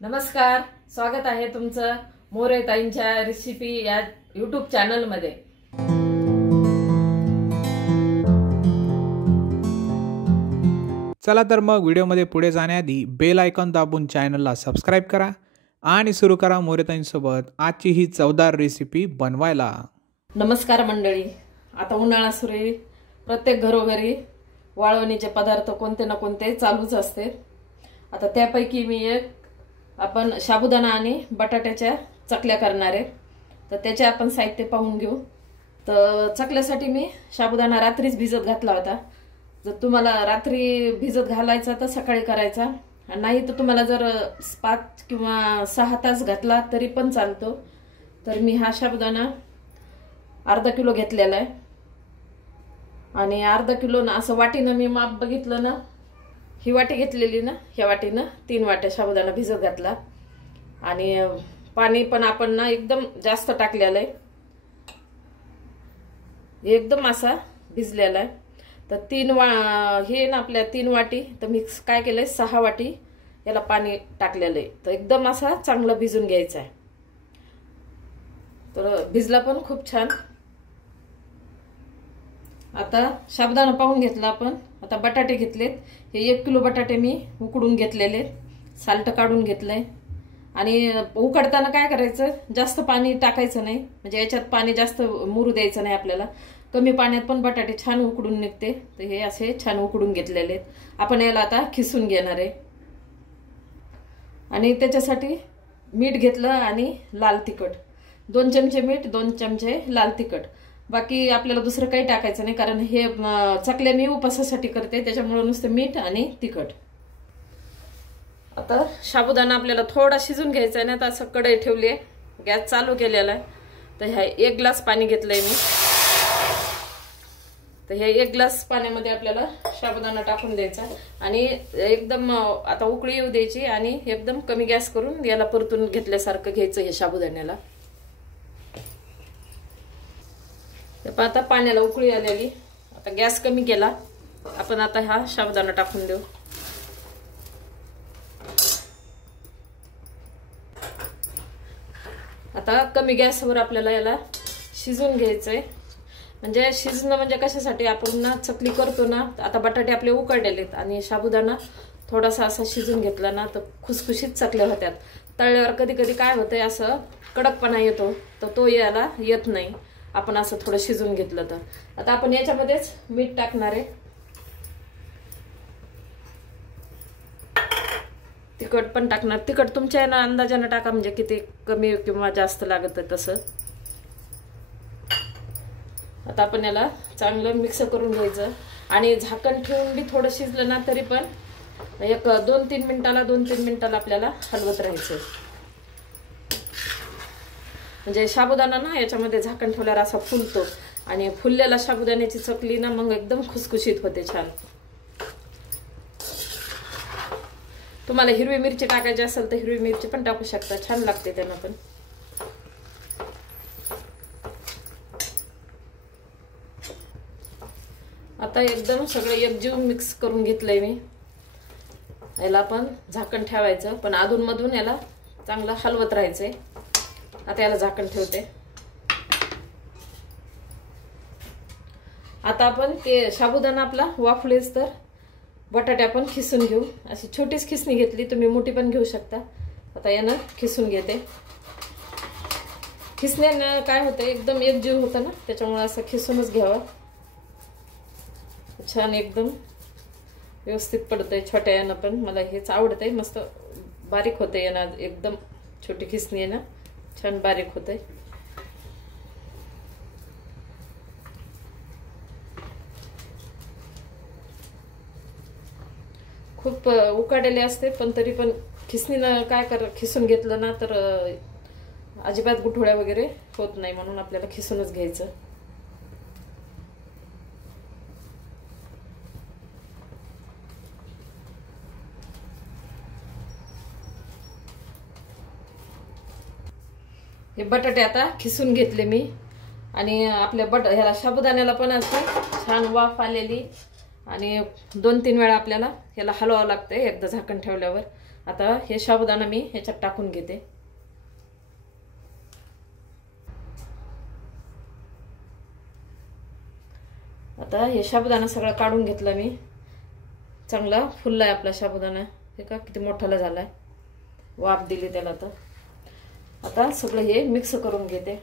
नमस्कार, स्वागत आहे तुमचं मोरे ताईंच्या रेसिपी या YouTube चॅनल मध्ये। चला तर मग व्हिडिओमध्ये पुढे जाण्याआधी बेल आयकॉन दाबून चॅनलला सबस्क्राइब करा आणि सुरू करा मोरे ताईंसोबत आजची ही चवदार रेसिपी बनवायला। नमस्कार मंडळी, आता उन्हाळा सुरू आहे, प्रत्येक घरोघरी वाळवणीचे पदार्थ कोणते ना कोणते चालूच असते। आता त्यापैकी मी एक आपण साबुदाणा आणि बटाट्याच्या चकल्या करणार आहे, तर त्याचे आपण साहित्य पाहून घेऊ। तर चकल्यासाठी मी साबुदाणा रात्रीच भिजत घातला होता। जर तुम्हाला रात्री भिजत घालायचा तर सकाळी करायचा, नाही तर तुम्हाला जर 5 किंवा 6 तास घातला तरी पण चालतो। तर मी हा साबुदाणा अर्धा किलो घेतलेला आहे आणि अर्धा किलो ना असं वाटीनं मी माप बघितलं ना, ही वाटी घेतलेली ना, ह्या वाटीनं 3 वाट्या साबुदाणा भिजत घातला आणि पाणी पण आपण ना एकदम जास्त टाकलेलं आहे, एकदम असा भिजलेला आहे। तर हे ना आपल्या 3 वाटी, तर मी काय केलंय 6 वाटी याला पाणी टाकलेलं आहे। तर एकदम असा चांगला भिजून घ्यायचा आहे। तर भिजला पण खूप छान। आता साबुदाणा पाहून घेतला आपण। आता बटाटे घेतलेत, हे 1 किलो बटाटे मी उकडून घेतलेले, साल्ट काढून घेतलंय। आणि उकडताना काय करायचं, जास्त पाणी टाकायचं नाही, म्हणजे याच्यात पाणी जास्त मुरू द्यायचं नाही आपल्याला। कमी पाण्यात पण बटाटे छान उकडून निघते। तर हे असे छान उकडून घेतलेले आहेत। आपण याला आता खिसून घेणार आहे आणि त्याच्यासाठी मीठ घेतलं आणि लाल तिखट 2 चमचे मीठ, 2 चमचे लाल तिखट। बाकी आपल्याला दुसरं काही टाकायचं नाही, कारण हे चकल्या मी उपासासाठी करते, त्याच्यामुळे नुसतं मीठ आणि तिखट। आता साबुदाणा आपल्याला थोडा शिजून घ्यायचा आहे ना, तर असं कढई ठेवली आहे, गॅस चालू केलेला आहे। तर ह्या 1 ग्लास पाणी घेतलंय मी। तर हे 1 ग्लास पाण्यामध्ये आपल्याला साबुदाणा टाकून द्यायचा आणि एकदम आता उकळी येऊ द्यायची आणि एकदम कमी गॅस करून याला परतून घेतल्यासारखं घ्यायचं हे साबुदाण्याला। आता पाण्याला उकळी आलेली, आता गॅस कमी केला, आपण आता हा साबुदाणा टाकून देऊ। आता कमी गॅसवर आपल्याला याला शिजून घ्यायचंय। म्हणजे शिजणं म्हणजे कशासाठी, आपण ना चकली करतो ना, आता बटाटे आपले उकडलेले आहेत आणि साबुदाणा थोडासा असा शिजून घेतला ना तर खुसखुशीत चकल्या होत्यात। तळल्यावर कधी कधी काय होतंय, असं कडकपणा येतो, तर तो याला येत नाही आपण असं थोडं शिजून घेतलं तर। आता आपण याच्यामध्येच मीठ टाकणार आहे, तिखट पण टाकणार। तिखट तुमच्या अंदाजाने टाका, म्हणजे किती कमी किंवा जास्त लागत तसं। आता आपण याला चांगलं मिक्स करून घ्यायचं आणि झाकण ठेवून बी थोडं शिजलं ना तरी पण 2-3 मिनिटाला आपल्याला हलवत राहायचं। म्हणजे साबुदाणा ना याच्यामध्ये झाकण ठेवल्यावर असा फुलतो आणि फुललेला साबुदाण्याची चकली ना मग एकदम खुसखुशीत होते छान। तुम्हाला हिरवी मिरची टाकायची असेल तर हिरवी मिरची पण टाकू शकता, छान लागते त्यांना पण। आता एकदम सगळं एकजीव मिक्स करून घेतलंय मी। याला पण झाकण ठेवायचं, पण अधून मधून याला चांगलं हलवत राहायचंय। आता याला झाकण ठेवते। आता आपण ते साबुदाणा आपला वाफलेच तर बटाटे आपण खिसून घेऊ। अशी छोटीच खिसणी घेतली, तुम्ही मोठी पण घेऊ शकता। आता यानं खिसून घेते। खिसण्यानं काय होतं, एकदम एकजीव होतं ना, त्याच्यामुळे असं खिसूनच घ्यावं, छान एकदम व्यवस्थित पडतंय। छोट्या यानं पण मला हेच आवडतंय, मस्त बारीक होतंय यानं, एकदम छोटी खिसणी आहे ना, छान बारीक होतंय। खूप उकाडलेले असते, पण तरी पण खिसणीनं खिसून घेतलं ना तर अजिबात गुठळ्या वगैरे होत नाही, म्हणून आपल्याला खिसूनच घ्यायचं। हे बटाटे आता खिसून घेतले मी आणि आपल्या ह्याला साबुदाण्याला पण असं छान वाफ आलेली आणि 2-3 वेळा आपल्याला याला हलवावं लागतंय एकदा झाकण ठेवल्यावर। आता हे साबुदाणा मी ह्याच्यात टाकून घेते. आता हे साबुदाणा सगळं काढून घेतला मी. चांगला फुललाय आपला साबुदाणा. हे का किती मोठाला झालाय. वाफ दिली त्याला. तर आता सगळं हे मिक्स करून घेते.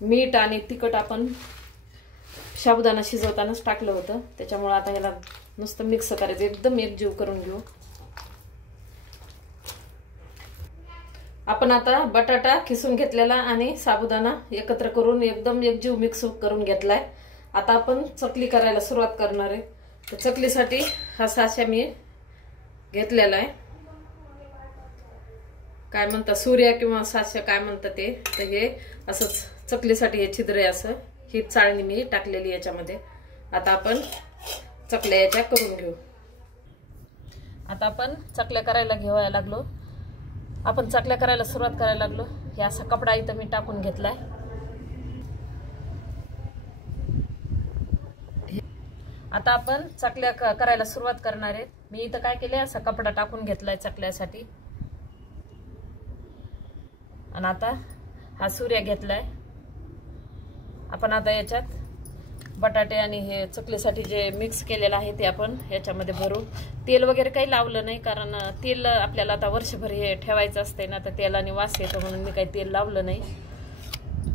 मीठ आणि तिखट आपण साबुदाणा शिजवतानाच टाकलं होतं, त्याच्यामुळे आता ह्याला नुसतं मिक्स करायचं. एकदम एकजीव करून घेऊ. आपण आता बटाटा खिसून घेतलेला आणि साबुदाणा एकत्र करून एकदम एकजीव मिक्स करून घेतलाय. आता आपण चकली करायला सुरुवात करणार आहे. तर चकलीसाठी हा साचा मी घेतलेला आहे. काय म्हणतात सूर्या किंवा साचा काय म्हणतात ते. तर हे असंच चकलीसाठी हे छिद्र आहे. असं ही चाळणी मी टाकलेली याच्यामध्ये. आता आपण चकल्या याच्या करून घेऊ. आता आपण चकल्या करायला घेवायला लागलो. आपण चकल्या करायला सुरुवात करायला लागलो. हे असा कपडा इथं मी टाकून घेतलाय. आता आपण चकल्या करायला सुरुवात करणार आहे. मी इथं काय केले, असा कपडा टाकून घेतलाय चकल्यासाठी. आणि आता हा सूर्या घेतलाय. आपण आता याच्यात बटाटे आणि हे चकलीसाठी जे मिक्स केलेलं आहे ते आपण ह्याच्यामध्ये भरू. तेल वगैरे काही लावलं नाही, कारण तेल आपल्याला आता वर्षभर हे ठेवायचं असते ना, तर तेलाने वास येतो म्हणून मी काही तेल लावलं नाही.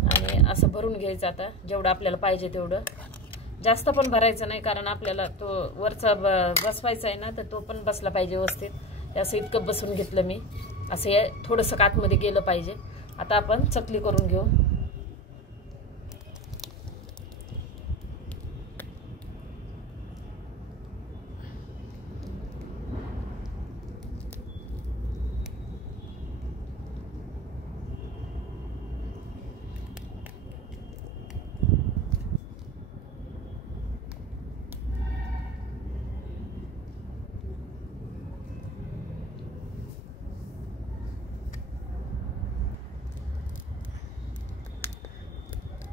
आणि असं भरून घ्यायचं. आता जेवढं आपल्याला पाहिजे तेवढं. जास्त पण भरायचं नाही, कारण आपल्याला तो वरचा बसवायचा आहे ना, तर तो पण बसला पाहिजे व्यवस्थित. असं इतकं बसून घेतलं मी. असं थोडंसं आतमध्ये गेलं पाहिजे. आता आपण चकली करून घेऊ.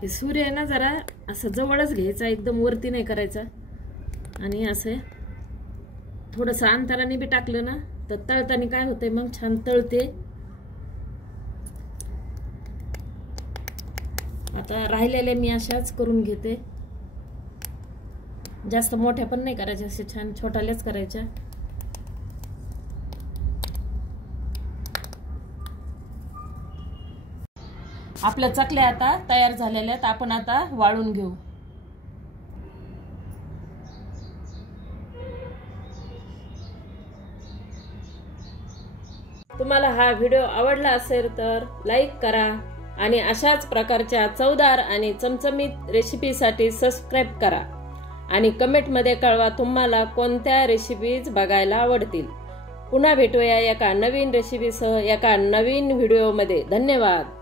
हे सूर्य आहे ना, जरा असं जवळच घ्यायचा, एकदम वरती नाही करायचा. आणि असं थोडंसं अंतराने बी टाकलं ना, तर तळताना काय होतंय मग छान तळते. आता राहिलेले मी अशाच करून घेते. जास्त मोठ्या पण नाही करायच्या, असे छान छोटाल्याच करायच्या. आपल्या चकल्या आता तयार झालेल्या आहेत. आपण आता वाळून घेऊ. तुम्हाला हा व्हिडिओ आवडला असेल तर लाईक करा आणि अशाच प्रकारच्या चवदार आणि चमचमीत रेसिपीसाठी सबस्क्राईब करा आणि कमेंटमध्ये कळवा तुम्हाला कोणत्या रेसिपीज बघायला आवडतील. पुन्हा भेटूया एका नवीन रेसिपीसह एका नवीन व्हिडिओमध्ये. धन्यवाद.